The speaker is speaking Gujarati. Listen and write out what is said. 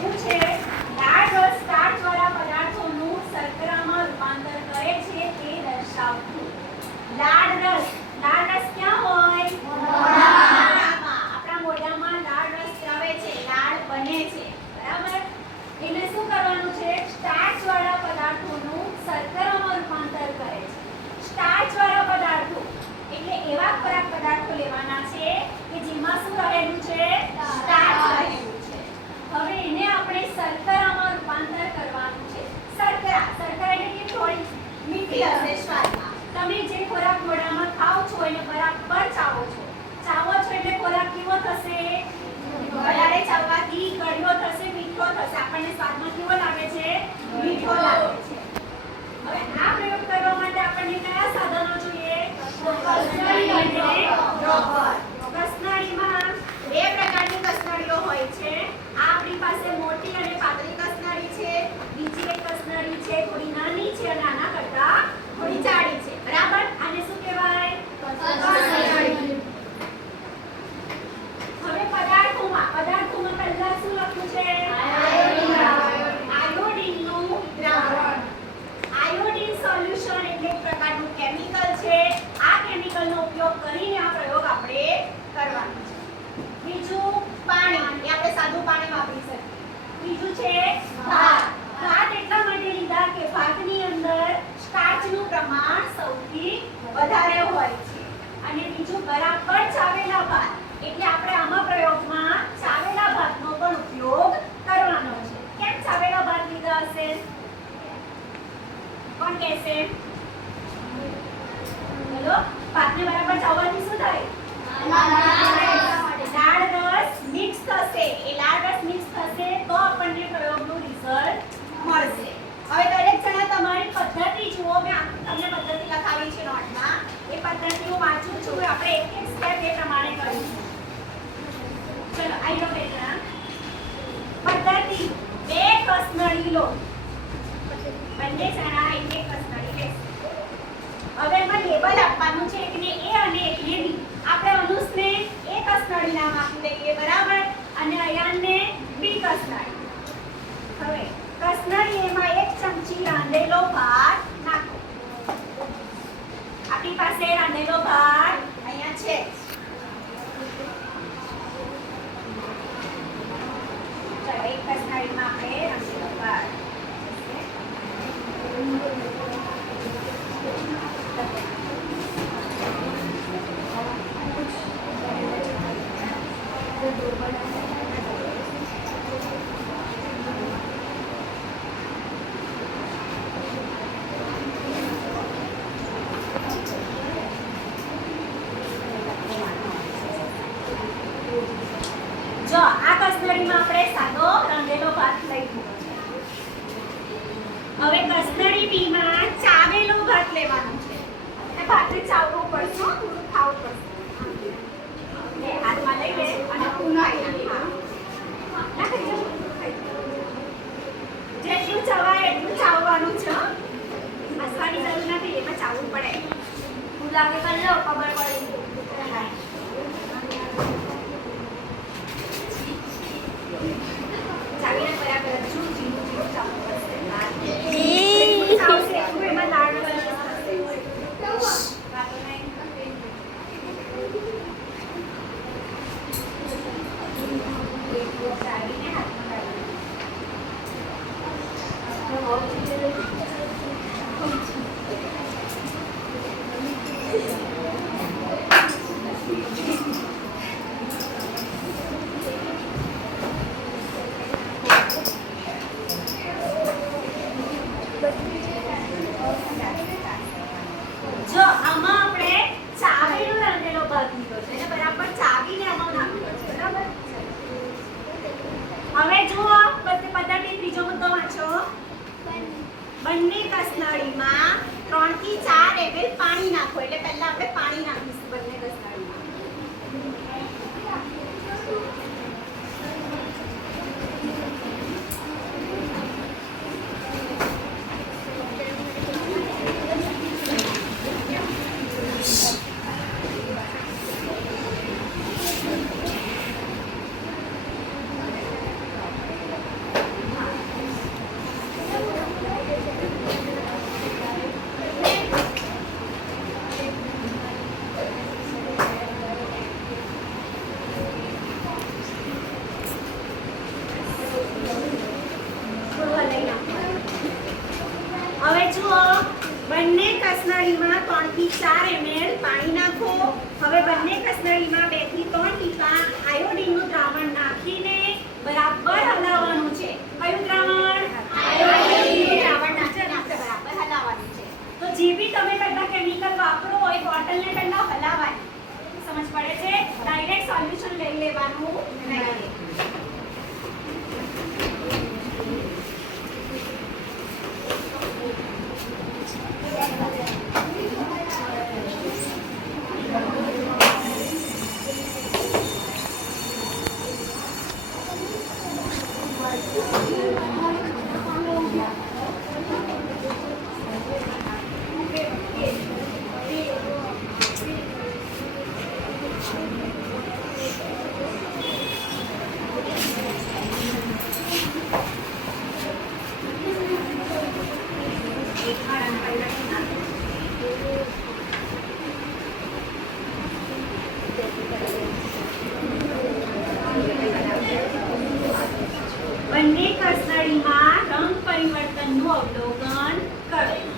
શું છે? લાળ રસ સ્ટાર્ચવાળા પદાર્થોનું શર્કરામાં રૂપાંતર કરે છે તે દર્શાવતું. લાળ રસ ક્યાં હોય? આપણા મોઢામાં લાળ રસ સ્રાવે છે, લાળ બને છે, બરાબર? એને શું કરવાનું છે? સ્ટાર્ચવાળા પદાર્થોનું શર્કરામાં રૂપાંતર કરે છે. સ્ટાર્ચવાળા પદાર્થો એટલે એવા ખોરાક પદાર્થો લેવાના છે કે જેમાં શું રહેલું છે? સ્ટાર્ચ રહેલું છે. હવે એને આપણે શર્કરામાં રૂપાંતર કરવાનું છે. શર્કરા એટલે કે થોડી મીઠી હશે સ્વાદમાં. તમે જે ખોરાક મોઢામાં ખાઓ છો એને બરાબર ચાવો છો એટલે ખોરાક કેવો થશે? વધારે ચાવવાથી કડવો થશે, મીઠો થશે. આપણને સ્વાદમાં કેવો લાગે છે? મીઠો લાગે છે. હવે આ પ્રયોગ કરવા માટે આપણને કયા સાધનો જોઈએ? કસનળી અને રબર. કસનળીમાં બે પ્રકારની કસનળીઓ હોય છે. આ આપણી પાસે મોટી અને પાતળી કસનળી છે. બીજી એક કસનળી છે થોડી નાની છે અને આના કરતા થોડી જાડી છે, બરાબર? આને શું કહેવાય? કસનળી. હવે પદાર્થોમાં પહેલા શું લખ્યું છે? આયોડીનનું દ્રાવણ. આયોડીન સોલ્યુશન એટલે એક પ્રકારનું કેમિકલ છે. આ કેમિકલનો ઉપયોગ કરીને આ પ્રયોગ આપણે કરવાનો છે. બીજું પાણી, એ આપણે સાદું પાણી વાપરી શકીએ. બીજું છે ભાત. ભાત એટલા માટે લીધા કે ભાતની અંદર સ્ટાર્ચનું પ્રમાણ સૌથી વધારે હોય છે. અને બીજું બરાબર ચાવેલા ભાત એટલે આપણે આમાં પ્રયોગમાં ચાવેલા ભાતનો પણ ઉપયોગ કરવાનો છે. કેમ ચાવેલા ભાત લીધા હશે? કોણ કહેશે? બોલો. ભાતને બરાબર ચાવવાથી શું થાય? લાળ રસ મિક્સ થશે. એ લાળ રસ મિક્સ થશે તો આપણને પ્રયોગનું રિઝલ્ટ મળશે. હવે દરેક જણા તમારી પદ્ધતિ જુઓ. મેં તમને પદ્ધતિ લખાવી છે નોટમાં. એ પદ્ધતિ હું વાંચું છું. આપણે એક એક સ્ટેપ એ પ્રમાણે કરીશું. ચલો આઈ લો બેટા. પદ્ધતિ: બે કસનળી લો. બંને જણા એક એક કસનળી લેશે. હવે એમાં લેબલ આપવાનું છે, એકને A અને એકને B. આપણે અનુસને A કસનળી નામ આપી દઈએ, બરાબર? અને અયાનને B કસનળી. હવે કસનળી એમાં 1 ચમચી રાંધેલો ભાત નાખો. આપણી પાસે રાંધેલો ભાત અહીંયા છે. ચલો એક કસનળીમાં આપણે રાંધેલો ભાત. જો આ કસનળીમાં આપણે સાદો રાંધેલો ભાત લઈ લીધો છે. હવે કસનળી B માં ચાવેલો ભાત લેવાનો છે. અને ભાતને ચાવવું પડશે, થોડું ખાવું પડશે. લે હાથમાં લઈ લે અને ઉનાઈ નાખી દે. જેટલું ચવાય એટલું ચાવવાનું છે. હસવાની જરૂર નથી, એમાં ચાવવું પડે. હું લાગે કરી લો, ખબર પડી. ચાવીને બરાબર જીનું ચાવવું પડશે. ચાવશે એટલું એમાં લાડ થશે. વાતો નહીં. ચાવીને હાથમાં બંને કસનળીમાં 3 થી 4 ml પાણી નાખો. એટલે પહેલા આપણે પાણી નાખીશું બંને કસનળીમાં. કસનળીમાં 3 થી 4 ml પાણી નાખો. હવે બંને કસનળીમાં 2 થી 3 ટીપા આયોડીનનું દ્રાવણ નાખીને બરાબર હલાવવાનું છે. કયું દ્રાવણ? આયોડીનનું દ્રાવણ નાખીને આપણે બરાબર હલાવવાનું છે. તો જે બી તમે પહેલા કેમિકલ વાપરો એ બોટલને પહેલા હલાવવાની. સમજ પડે છે? ડાયરેક્ટ સોલ્યુશન લઈ લેવાનું નહીં. બંને કસનળીમાં રંગ પરિવર્તનનું અવલોકન કરો.